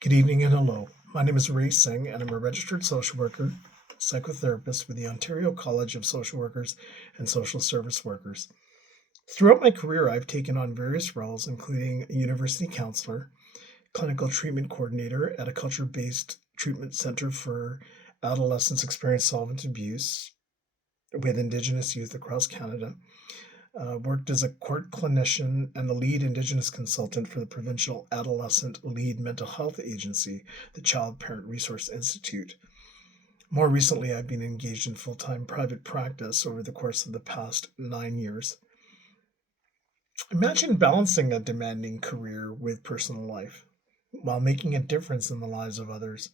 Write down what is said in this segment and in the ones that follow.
Good evening and hello. My name is Rey Singh, and I'm a registered social worker, psychotherapist with the Ontario College of Social Workers and Social Service Workers. Throughout my career, I've taken on various roles, including a university counselor, clinical treatment coordinator at a culture based treatment center for adolescents experiencing solvent abuse with Indigenous youth across Canada. Worked as a court clinician and the lead Indigenous consultant for the provincial Adolescent Lead mental health agency, the Child Parent Resource Institute. More recently, I've been engaged in full time private practice over the course of the past 9 years. Imagine balancing a demanding career with personal life while making a difference in the lives of others.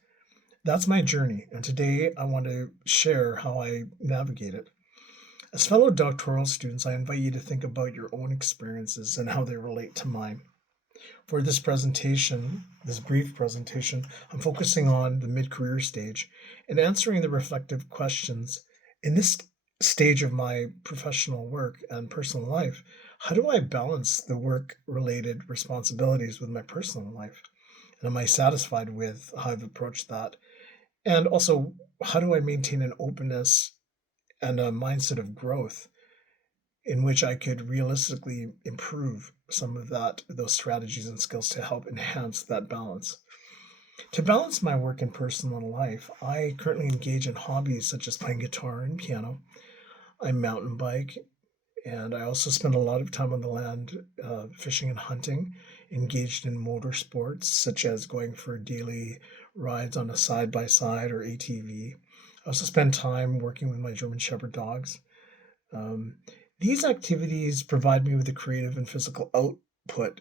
That's my journey, and today I want to share how I navigate it. As fellow doctoral students, I invite you to think about your own experiences and how they relate to mine. For this presentation, this brief presentation, I'm focusing on the mid-career stage and answering the reflective questions. In this stage of my professional work and personal life, how do I balance the work-related responsibilities with my personal life? And am I satisfied with how I've approached that? And also, how do I maintain an openness and a mindset of growth in which I could realistically improve some of those strategies and skills to help enhance that balance. To balance my work and personal life, I currently engage in hobbies such as playing guitar and piano. I mountain bike, and I also spend a lot of time on the land fishing and hunting, engaged in motorsports such as going for daily rides on a side by side or ATV. I also spend time working with my German Shepherd dogs. Um, these activities provide me with a creative and physical outlet,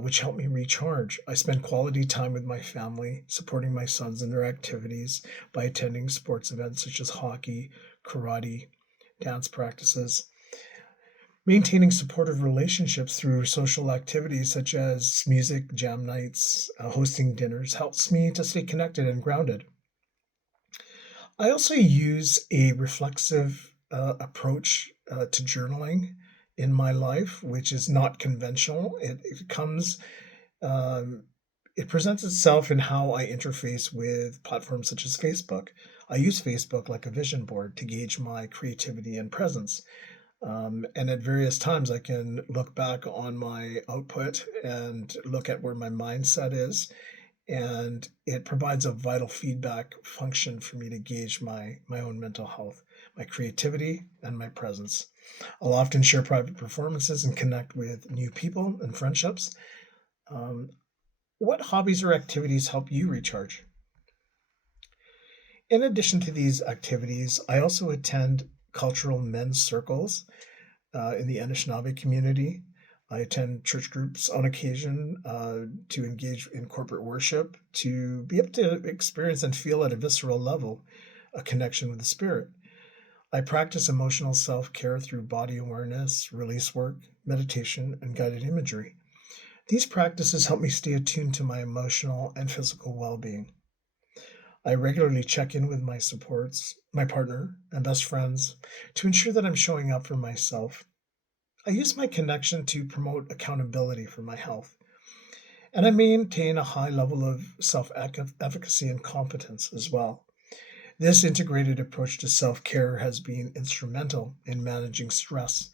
which help me recharge. I spend quality time with my family, supporting my sons in their activities by attending sports events such as hockey, karate, dance practices. Maintaining supportive relationships through social activities such as music, jam nights, hosting dinners helps me to stay connected and grounded. I also use a reflexive approach to journaling in my life, which is not conventional. Um, it presents itself in how I interface with platforms such as Facebook. I use Facebook like a vision board to gauge my creativity and presence. And at various times, I can look back on my output and look at where my mindset is, and it provides a vital feedback function for me to gauge my own mental health, my creativity, and my presence. I'll often share private performances and connect with new people and friendships. Um, what hobbies or activities help you recharge? In addition to these activities, I also attend cultural men's circles in the Anishinaabe community. I attend church groups on occasion to engage in corporate worship, to be able to experience and feel at a visceral level a connection with the spirit. I practice emotional self care through body awareness, release work, meditation, and guided imagery. These practices help me stay attuned to my emotional and physical well being. I regularly check in with my supports, my partner, and best friends to ensure that I'm showing up for myself. I use my connection to promote accountability for my health, and I maintain a high level of self efficacy and competence as well. This integrated approach to self care has been instrumental in managing stress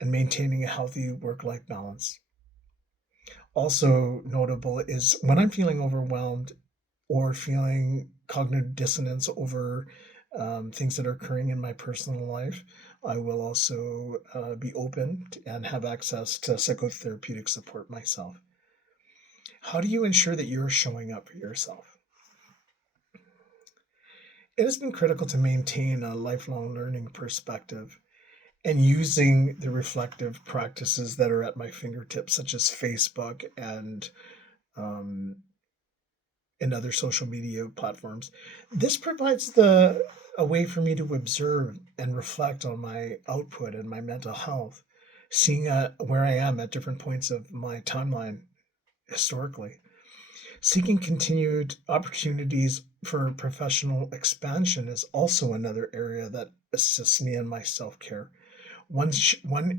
and maintaining a healthy work life balance. Also, notable is when I'm feeling overwhelmed or feeling cognitive dissonance over things that are occurring in my personal life, I will also be open and have access to psychotherapeutic support myself. How do you ensure that you're showing up for yourself? It has been critical to maintain a lifelong learning perspective and using the reflective practices that are at my fingertips, such as Facebook um, and other social media platforms. This provides the a way for me to observe and reflect on my output and my mental health, seeing where I am at different points of my timeline historically. Seeking continued opportunities for professional expansion is also another area that assists me in my self care. One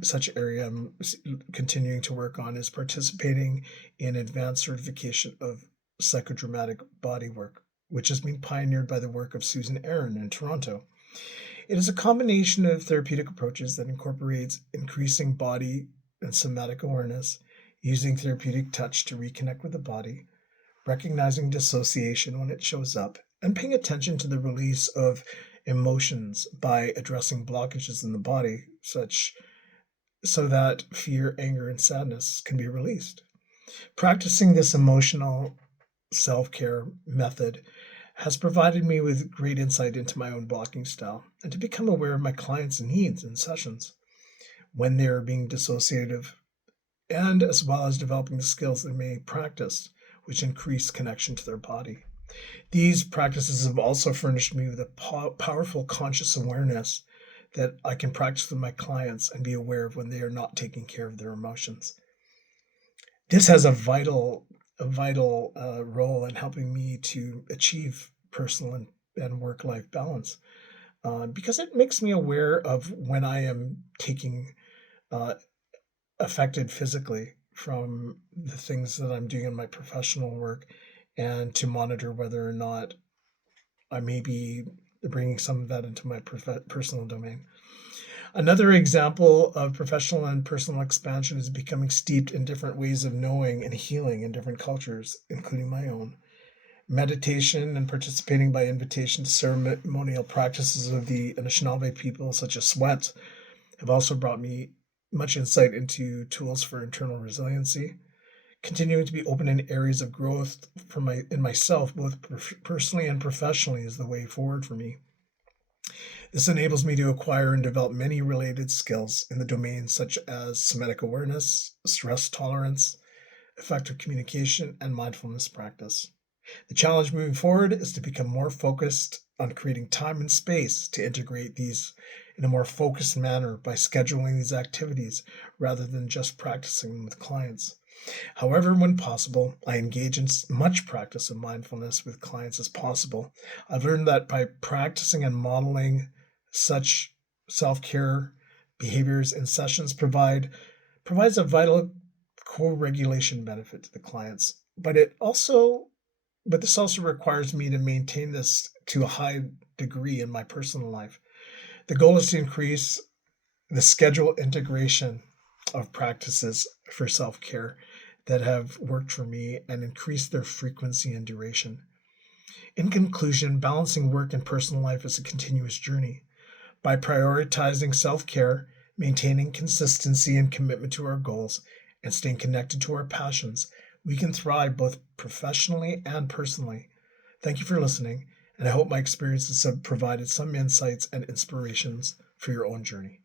such area I'm continuing to work on is participating in advanced certification of psychodramatic body work, which has been pioneered by the work of Susan Aaron in Toronto. It is a combination of therapeutic approaches that incorporates increasing body and somatic awareness, using therapeutic touch to reconnect with the body, recognizing dissociation when it shows up, and paying attention to the release of emotions by addressing blockages in the body, such so that fear, anger, and sadness can be released. Practicing this emotional self-care method has provided me with great insight into my own blocking style and to become aware of my clients' needs in sessions when they are being dissociative, and as well as developing the skills they may practice, which increase connection to their body. These practices have also furnished me with a powerful conscious awareness that I can practice with my clients and be aware of when they are not taking care of their emotions. This has a vital role in helping me to achieve personal and work-life balance, because it makes me aware of when I am taking uh, affected physically from the things that I'm doing in my professional work, and to monitor whether or not I may be bringing some of that into my personal domain. Another example of professional and personal expansion is becoming steeped in different ways of knowing and healing in different cultures, including my own. Meditation and participating by invitation to ceremonial practices of the Anishinaabe people, such as sweat, have also brought me much insight into tools for internal resiliency. Continuing to be open in areas of growth in myself, both personally and professionally, is the way forward for me. This enables me to acquire and develop many related skills in the domains such as somatic awareness, stress tolerance, effective communication, and mindfulness practice. The challenge moving forward is to become more focused on creating time and space to integrate these in a more focused manner by scheduling these activities rather than just practicing them with clients. However, when possible, I engage in as much practice of mindfulness with clients as possible. I've learned that by practicing and modeling such self-care behaviors in sessions provides a vital co-regulation benefit to the clients. But this also requires me to maintain this to a high degree in my personal life. The goal is to increase the schedule integration of practices for self-care that have worked for me and increase their frequency and duration. In conclusion, balancing work and personal life is a continuous journey. By prioritizing self-care, maintaining consistency and commitment to our goals, and staying connected to our passions, we can thrive both professionally and personally. Thank you for listening, and I hope my experiences have provided some insights and inspirations for your own journey.